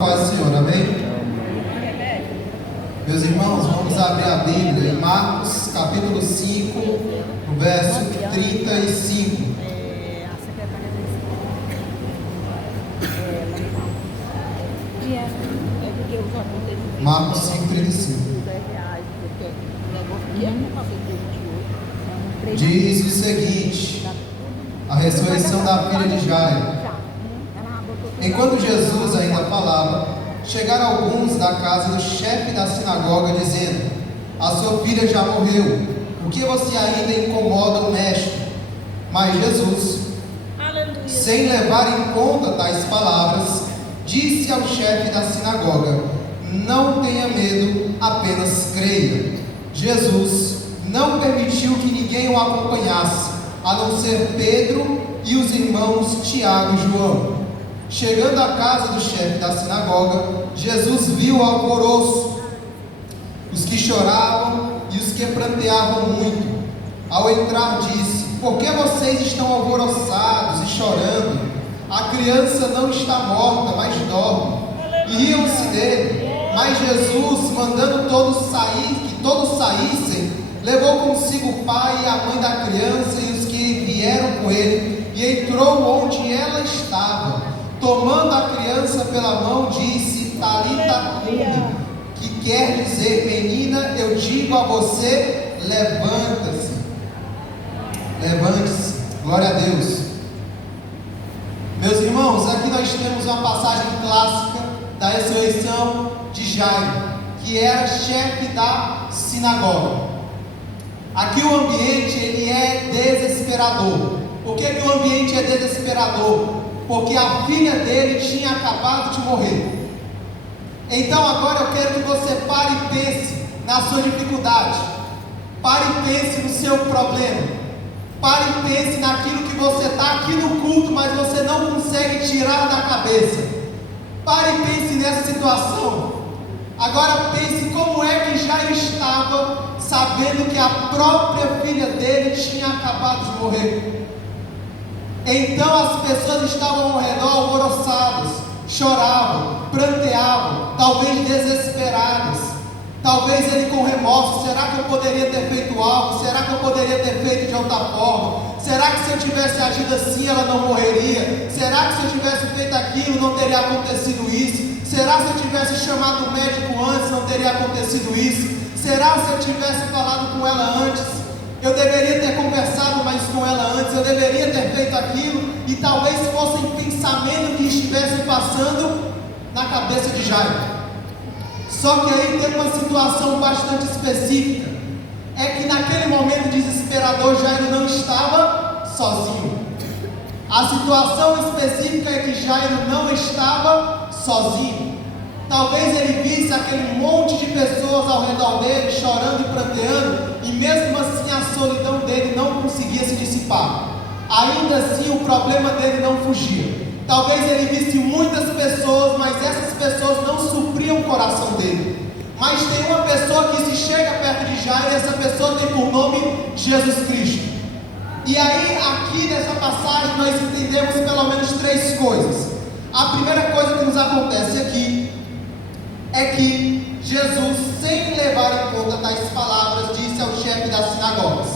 Paz, Senhor, amém? Meus irmãos, vamos abrir a Bíblia em Marcos, capítulo 5, no verso 35. Marcos 5, 35. Diz o seguinte: a ressurreição da filha de Jairo. Enquanto Jesus ainda falava, chegaram alguns da casa do chefe da sinagoga, dizendo: a sua filha já morreu, por que você ainda incomoda o mestre? Mas Jesus, sem levar em conta tais palavras, disse ao chefe da sinagoga: não tenha medo, apenas creia. Jesus não permitiu que ninguém o acompanhasse, a não ser Pedro e os irmãos Tiago e João. Chegando à casa do chefe da sinagoga, Jesus viu o alvoroço, os que choravam e os que pranteavam muito. Ao entrar, disse: por que vocês estão alvoroçados e chorando? A criança não está morta, mas dorme. E riam-se dele. Mas Jesus, mandando que todos saíssem, levou consigo o pai e a mãe da criança e os que vieram com ele, e entrou onde ela estava. Tomando a criança pela mão, disse: Talita cumi, que quer dizer: menina, eu digo a você, levanta-se. Levante-se. Glória a Deus. Meus irmãos, aqui nós temos uma passagem clássica da ressurreição de Jairo, que era chefe da sinagoga. Aqui o ambiente ele é desesperador. Por que o ambiente é desesperador? Porque a filha dele tinha acabado de morrer. Então agora eu quero que você pare e pense na sua dificuldade. Pare e pense no seu problema. Pare e pense naquilo que você está aqui no culto, mas você não consegue tirar da cabeça. Pare e pense nessa situação. Agora pense como é que Jairo estava, sabendo que a própria filha dele tinha acabado de morrer. Então as pessoas estavam ao redor alvoroçadas, choravam, pranteavam, talvez desesperadas, talvez ele com remorso: será que eu poderia ter feito algo? Será que eu poderia ter feito de outra forma? Será que se eu tivesse agido assim ela não morreria? Será que se eu tivesse feito aquilo não teria acontecido isso? Será se eu tivesse chamado o médico antes não teria acontecido isso? Será se eu tivesse falado com ela antes? Eu deveria ter conversado mais com ela antes, eu deveria ter feito aquilo, e talvez fossem pensamentos que estivessem passando na cabeça de Jairo. Só que aí tem uma situação bastante específica, é que naquele momento desesperador Jairo não estava sozinho. A situação específica é que Jairo não estava sozinho. Talvez ele visse aquele monte de pessoas ao redor dele, chorando e pranteando, e mesmo assim a solidão dele não conseguia se dissipar. Ainda assim o problema dele não fugia. Talvez ele visse muitas pessoas, mas essas pessoas não supriam o coração dele. Mas tem uma pessoa que se chega perto de Jairo, e essa pessoa tem por nome Jesus Cristo. E aí aqui nessa passagem nós entendemos pelo menos três coisas. A primeira coisa que nos acontece aqui é que Jesus, sem levar em conta tais palavras, disse ao chefe das sinagogas.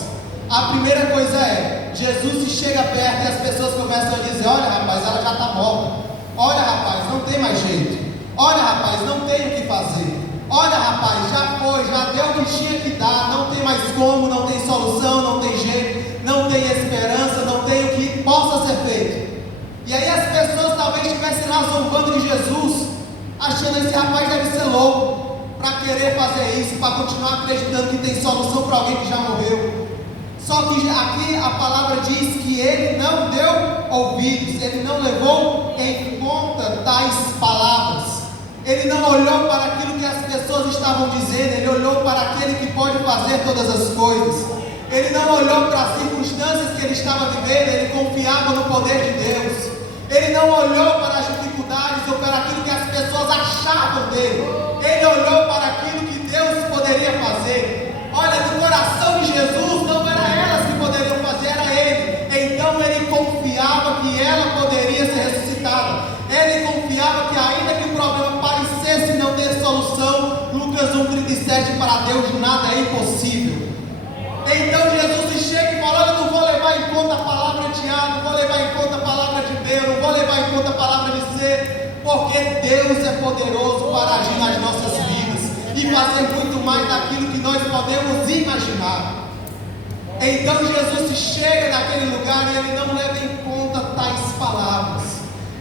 A primeira coisa é: Jesus se chega perto e as pessoas começam a dizer: olha rapaz, ela já está morta. Olha rapaz, não tem mais jeito. Olha rapaz, não tem o que fazer. Olha rapaz, já foi, já deu o que tinha que dar. Não tem mais como, não tem solução, não tem jeito, não tem esperança, não tem o que possa ser feito. E aí as pessoas talvez estivessem lá zombando de Jesus, achando: esse rapaz deve ser louco para querer fazer isso, para continuar acreditando que tem solução para alguém que já morreu. Só que aqui a palavra diz que ele não deu ouvidos, ele não levou em conta tais palavras. Ele não olhou para aquilo que as pessoas estavam dizendo, ele olhou para aquele que pode fazer todas as coisas. Ele não olhou para as circunstâncias que ele estava vivendo, ele confiava no poder de Deus. Ele não olhou para as dificuldades ou para aquilo que as pessoas achavam dele. Ele olhou para aquilo que Deus poderia fazer. Olha, no coração de Jesus não era elas que poderiam fazer, era ele. Então ele confiava que ela poderia ser ressuscitada. Ele confiava que ainda que o problema disser para Deus nada é impossível. Então Jesus se chega e fala: olha, eu não vou levar em conta a palavra de A, não vou levar em conta a palavra de B, não vou levar em conta a palavra de C, porque Deus é poderoso para agir nas nossas vidas e fazer muito mais daquilo que nós podemos imaginar. Então Jesus se chega naquele lugar e ele não leva em conta tais palavras,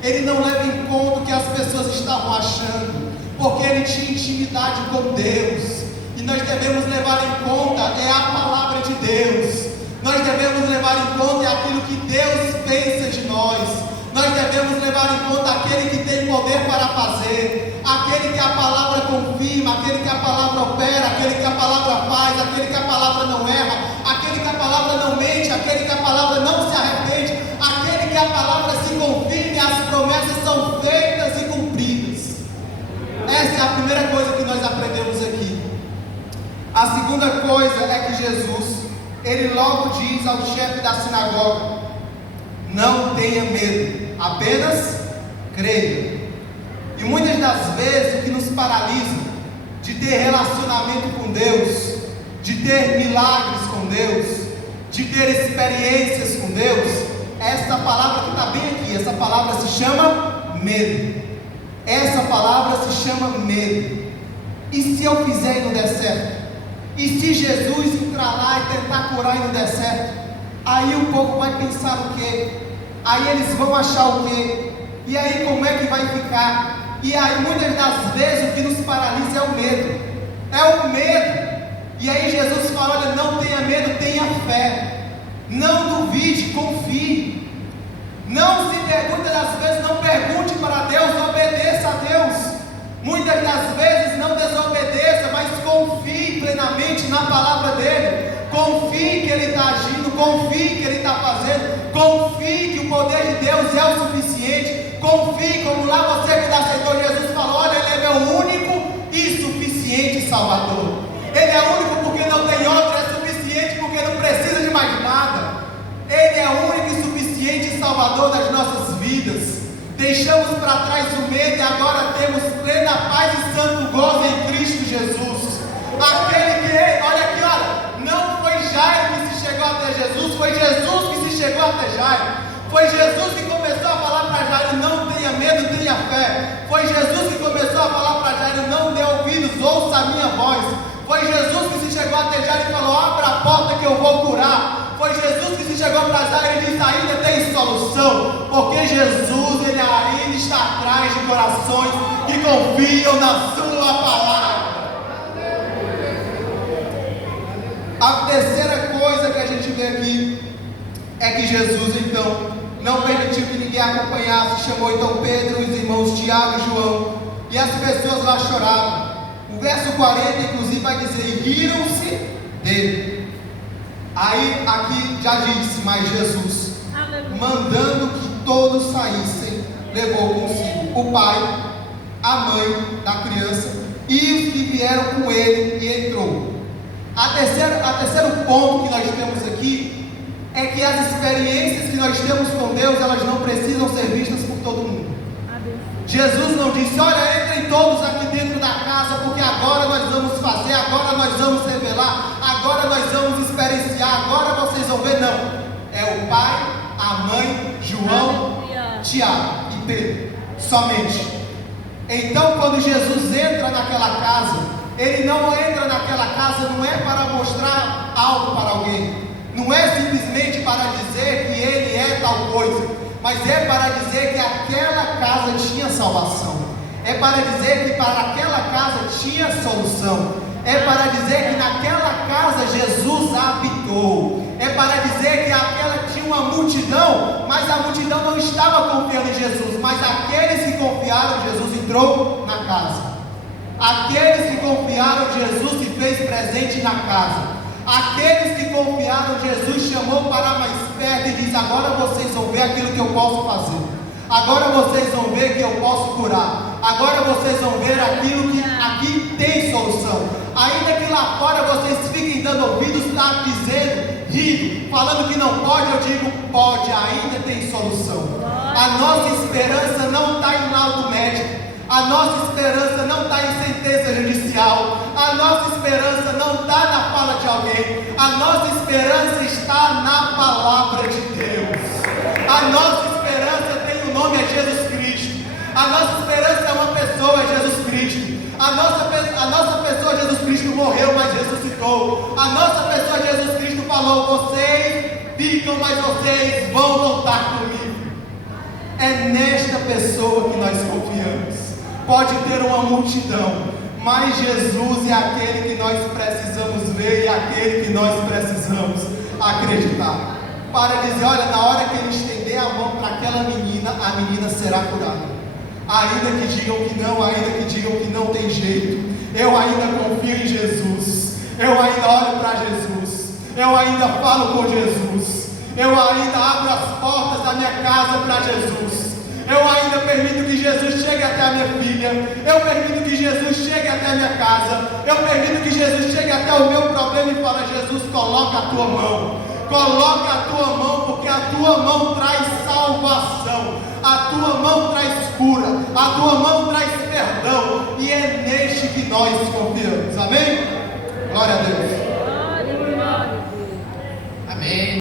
ele não leva em conta o que as pessoas estavam achando, porque ele tinha intimidade com Deus. E nós devemos levar em conta a palavra de Deus, nós devemos levar em conta aquilo que Deus pensa de nós, nós devemos levar em conta aquele que tem poder para fazer, aquele que a palavra confirma, aquele que a palavra opera, aquele que a palavra faz, aquele que a palavra não erra, aquele que a palavra não mente, aquele que a palavra não se arrepende, aquele que a palavra se confirma e as promessas são feitas e cumpridas. Essa é a primeira coisa que nós aprendemos aqui. A segunda coisa é que Jesus, ele logo diz ao chefe da sinagoga: não tenha medo, apenas creia. E muitas das vezes o que nos paralisa de ter relacionamento com Deus, de ter milagres com Deus, de ter experiências com Deus, é essa palavra que está bem aqui. Essa palavra se chama medo. Essa palavra se chama medo. E se eu fizer e não der certo? E se Jesus entrar lá e tentar curar e não der certo? Aí o povo vai pensar o quê? Aí eles vão achar o quê? E aí como é que vai ficar? E aí muitas das vezes o que nos paralisa é o medo. É o medo. E aí Jesus fala: olha, não tenha medo, tenha fé. Não duvide, confie. Não se muitas das vezes não pergunte para Deus, obedeça a Deus. Muitas das vezes não desobedeça, mas confie plenamente na palavra dele. Confie que ele está agindo, confie que ele está fazendo, confie que o poder de Deus é o suficiente. Confie, como lá você que aceitou Jesus falou: olha, ele é meu único e suficiente Salvador. Ele é único porque não tem outro, é suficiente porque não precisa de mais nada. Ele é o único e suficiente Salvador das nossas vidas. Deixamos para trás o medo e agora temos plena paz e santo gozo em Cristo Jesus. Aquele que, olha aqui, olha, não foi Jairo que se chegou até Jesus, foi Jesus que se chegou até Jairo. Foi Jesus que começou a falar para Jairo: não tenha medo, tenha fé. Foi Jesus que começou a falar para Jairo: não dê ouvidos, ouça a minha voz. Foi Jesus que se chegou até Jairo e falou: abra a porta que eu vou curar. Foi Jesus que se chegou para Jairo e disse: ainda tem solução, porque Jesus, ele ainda está atrás de corações que confiam na sua palavra. A terceira coisa que a gente vê aqui é que Jesus então não permitiu que ninguém acompanhasse. Chamou então Pedro, os irmãos Tiago e João, e as pessoas lá choravam. O verso 40 inclusive vai dizer: riram-se dele. Aí aqui já disse: mas Jesus, mandando que todos saíssem, levou consigo o pai, a mãe da criança e os que vieram com ele, e entrou. A terceiro ponto que nós temos aqui é que as experiências que nós temos com Deus, elas não precisam ser vistas por todo mundo. Jesus não disse: olha, entrem todos aqui dentro da casa, porque agora nós vamos fazer, agora nós vamos revelar, agora nós vamos experienciar, agora vocês vão ver. Não, é o pai, a mãe, João, Tiago e Pedro, somente. Então quando Jesus entra naquela casa, ele não entra naquela casa, não é para mostrar algo para alguém, não é simplesmente para dizer que ele é tal coisa, mas é para dizer que aquela casa tinha salvação, é para dizer que para aquela casa tinha solução, é para dizer que naquela casa Jesus habitou, é para dizer que aquela tinha uma multidão, mas a multidão não estava confiando em Jesus, mas aqueles que confiaram, Jesus entrou na casa. Aqueles que confiaram, Jesus se fez presente na casa. Aqueles que confiaram, Jesus chamou para mais perto e diz: agora vocês vão ver aquilo que eu posso fazer, agora vocês vão ver que eu posso curar, agora vocês vão ver aquilo que aqui tem solução. Ainda que lá fora vocês fiquem dando ouvidos, está dizendo, rindo, falando que não pode, eu digo: pode, ainda tem solução. A nossa esperança não está em laudo médico, A nossa esperança não está em sentença judicial. A nossa esperança não está na fala de alguém. A nossa esperança está na palavra de Deus. A nossa esperança tem o nome, é Jesus Cristo. A nossa esperança é uma pessoa, é Jesus Cristo. A nossa pessoa, Jesus Cristo, morreu, mas ressuscitou. A nossa pessoa, Jesus Cristo, falou: vocês ficam, mas vocês vão voltar comigo. É nesta pessoa que nós confiamos. Pode ter uma multidão, mas Jesus é aquele que nós precisamos ver e aquele que nós precisamos acreditar. Para dizer: olha, na hora que ele estender a mão para aquela menina, a menina será curada. Ainda que digam que não, ainda que digam que não tem jeito, eu ainda confio em Jesus. Eu ainda olho para Jesus. Eu ainda falo com Jesus. Eu ainda abro as portas da minha casa para Jesus. Eu ainda permito que Jesus chegue até a minha filha. Eu permito que Jesus chegue até a minha casa. Eu permito que Jesus chegue até o meu problema e fala: Jesus, coloca a tua mão. Coloca a tua mão, porque a tua mão traz salvação. A tua mão traz cura. A tua mão traz perdão. E é neste que nós confiamos. Amém? Glória a Deus. Amém.